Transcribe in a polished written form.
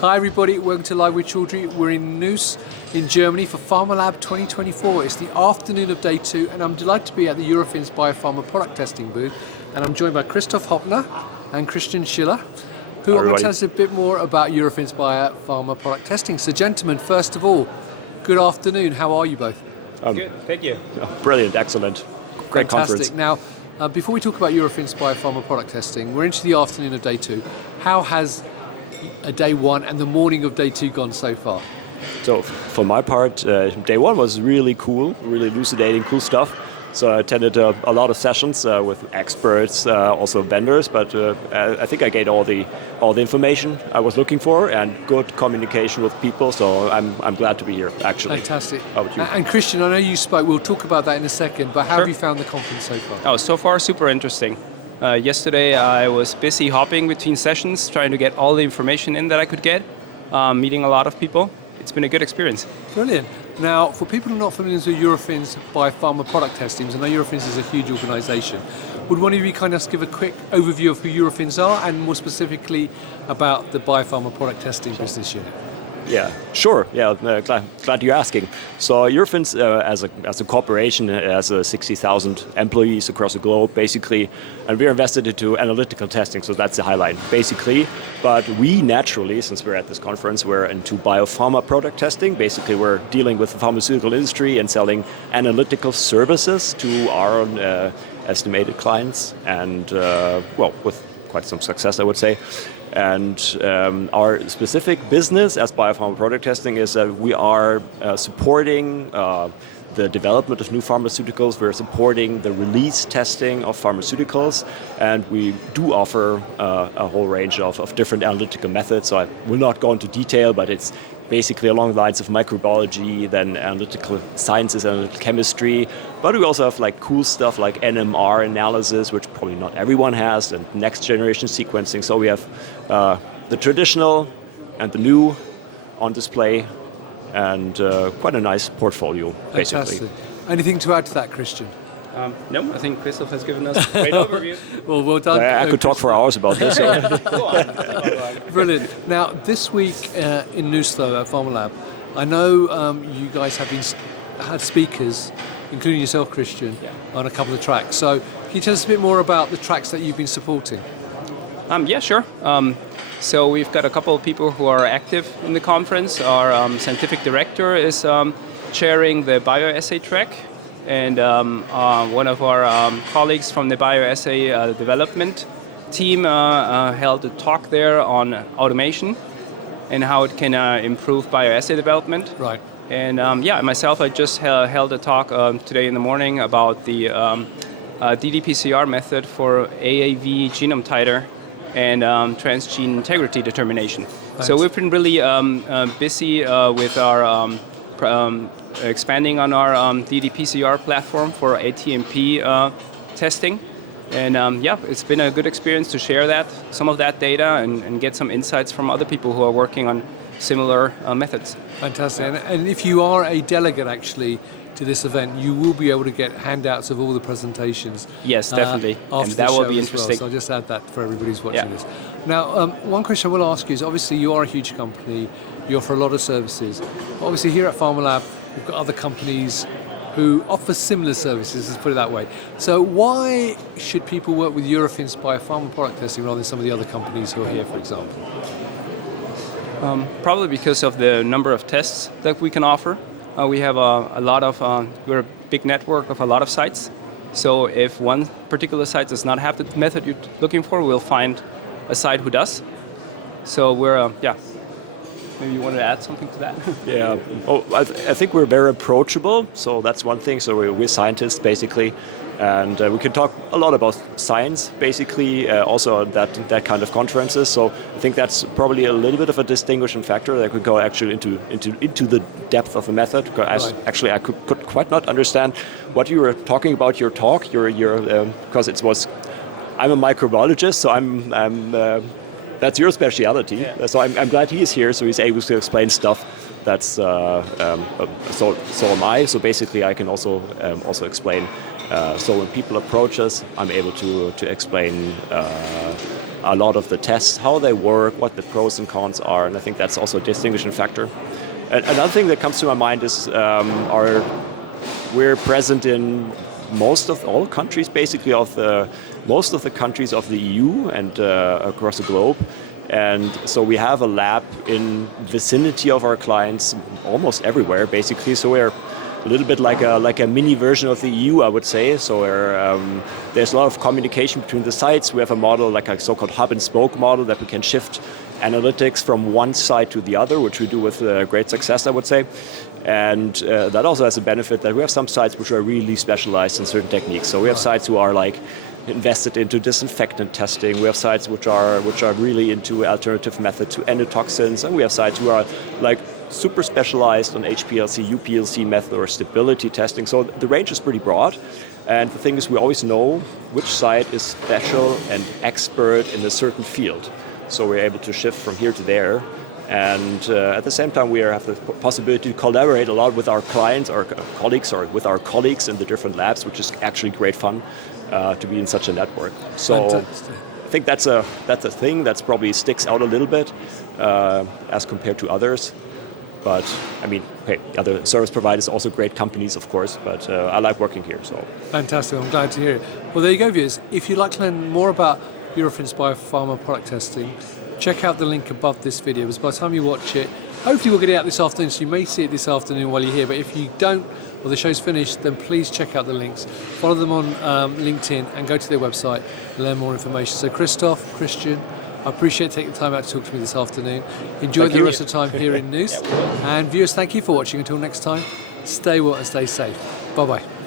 Hi everybody, welcome to Live with Chaudhry. We're in Neuss in Germany for Pharma Lab 2024. It's the afternoon of day 2 and I'm delighted to be at the Eurofins BioPharma product testing booth, and I'm joined by Christoph Höppner and Christian Schiller, who are going to tell us a bit more about Eurofins BioPharma product testing. So gentlemen, first of all, good afternoon. How are you both? Good, thank you. Brilliant, excellent. Great Fantastic. conference. Now, before we talk about Eurofins BioPharma product testing, we're into the afternoon of day 2. How has day 1 and the morning of day 2 gone so far? So for my part, day 1 was really cool, really elucidating, cool stuff. So I attended a lot of sessions with experts, also vendors, but I think I gained all the information I was looking for and good communication with people. So I'm glad to be here, actually. Fantastic. How about you? And Christian, I know you spoke. We'll talk about that in a second. But how have you found the conference so far? Oh, so far super interesting. Yesterday I was busy hopping between sessions, trying to get all the information in that I could get, meeting a lot of people. It's been a good experience. Brilliant. Now, for people who are not familiar with Eurofins BioPharma product testing, I know Eurofins is a huge organisation. Would one of you kind of give a quick overview of who Eurofins are and more specifically about the BioPharma product testing business unit? Yeah, sure. Yeah, glad you're asking. So Eurofins, as a corporation, has 60,000 employees across the globe, basically, and we're invested into analytical testing. So that's the highlight, basically. But we naturally, since we're at this conference, we're into biopharma product testing. Basically, we're dealing with the pharmaceutical industry and selling analytical services to our estimated clients, and with quite some success, I would say. And our specific business as biopharma product testing is that we are supporting the development of new pharmaceuticals. We're supporting the release testing of pharmaceuticals, and we do offer a whole range of different analytical methods. So I will not go into detail, but it's basically along the lines of microbiology, then analytical sciences, analytical chemistry. But we also have like cool stuff like NMR analysis, which probably not everyone has, and next generation sequencing. So we have the traditional and the new on display, and quite a nice portfolio, basically. Fantastic. Anything to add to that, Christian? No, I think Christoph has given us a great overview. Well done. I could talk for hours about this. Go on. Brilliant. Now, this week in Neuss, though, at Pharma Lab, I know you guys have had speakers, including yourself, Christian, on a couple of tracks. So can you tell us a bit more about the tracks that you've been supporting? Yeah, sure. So we've got a couple of people who are active in the conference. Our scientific director is chairing the bioassay track, and one of our colleagues from the bioassay development team held a talk there on automation and how it can improve bioassay development. Right. And myself, I just held a talk today in the morning about the ddPCR method for AAV genome titer and transgene integrity determination. Thanks. So we've been really busy with our expanding on our ddPCR platform for ATMP testing. And it's been a good experience to share some of that data and get some insights from other people who are working on similar methods. Fantastic. And if you are a delegate actually to this event, you will be able to get handouts of all the presentations. Yes, definitely. And that will be interesting. Well. So I'll just add that for everybody who's watching this. Now, one question I will ask you is, obviously you are a huge company, you offer a lot of services. Obviously here at Pharma Lab, we've got other companies who offer similar services, let's put it that way. So why should people work with Eurofins BioPharma product testing rather than some of the other companies who are here, for example? Probably because of the number of tests that we can offer. We have we're a big network of a lot of sites. So if one particular site does not have the method you're looking for, we'll find a site who does. So we're, maybe you want to add something to that? Yeah, I think we're very approachable, so that's one thing. So we're scientists, basically, and we can talk a lot about science, basically, also that kind of conferences. So I think that's probably a little bit of a distinguishing factor that could go actually into the depth of the method. Actually, I could quite not understand what you were talking about your talk. Because I'm a microbiologist, so that's your specialty. Yeah. So I'm glad he's here, so he's able to explain stuff. That's so am I. So basically, I can also explain. So when people approach us, I'm able to explain a lot of the tests, how they work, what the pros and cons are, and I think that's also a distinguishing factor. And another thing that comes to my mind is we're present in most of all countries, basically most of the countries of the EU and across the globe. And so we have a lab in vicinity of our clients almost everywhere, basically. So we're a little bit like a mini version of the EU, I would say. So there's a lot of communication between the sites. We have a model, like a so-called hub and spoke model, that we can shift analytics from one site to the other, which we do with great success, I would say. And that also has a benefit that we have some sites which are really specialized in certain techniques. So we have sites who are like invested into disinfectant testing. We have sites which are really into alternative methods to endotoxins, and we have sites who are like super specialized on HPLC, UPLC method or stability testing. So the range is pretty broad. And the thing is, we always know which site is special and expert in a certain field. So we're able to shift from here to there. And at the same time, we have the possibility to collaborate a lot with our clients, our colleagues, or with our colleagues in the different labs, which is actually great fun to be in such a network. So Fantastic. I think that's a thing that probably sticks out a little bit as compared to others. But I mean, hey, other service providers are also great companies, of course. But I like working here. So Fantastic, I'm glad to hear it. Well, there you go, viewers. If you'd like to learn more about Eurofins BioPharma product testing, check out the link above this video, because by the time you watch it, hopefully we'll get it out this afternoon, so you may see it this afternoon while you're here. But if you don't, or the show's finished, then please check out the links. Follow them on LinkedIn and go to their website and learn more information. So Christoph, Christian, I appreciate taking the time out to talk to me this afternoon. Enjoy the rest of the time here in Neuss. And viewers, thank you for watching. Until next time, stay well and stay safe. Bye-bye.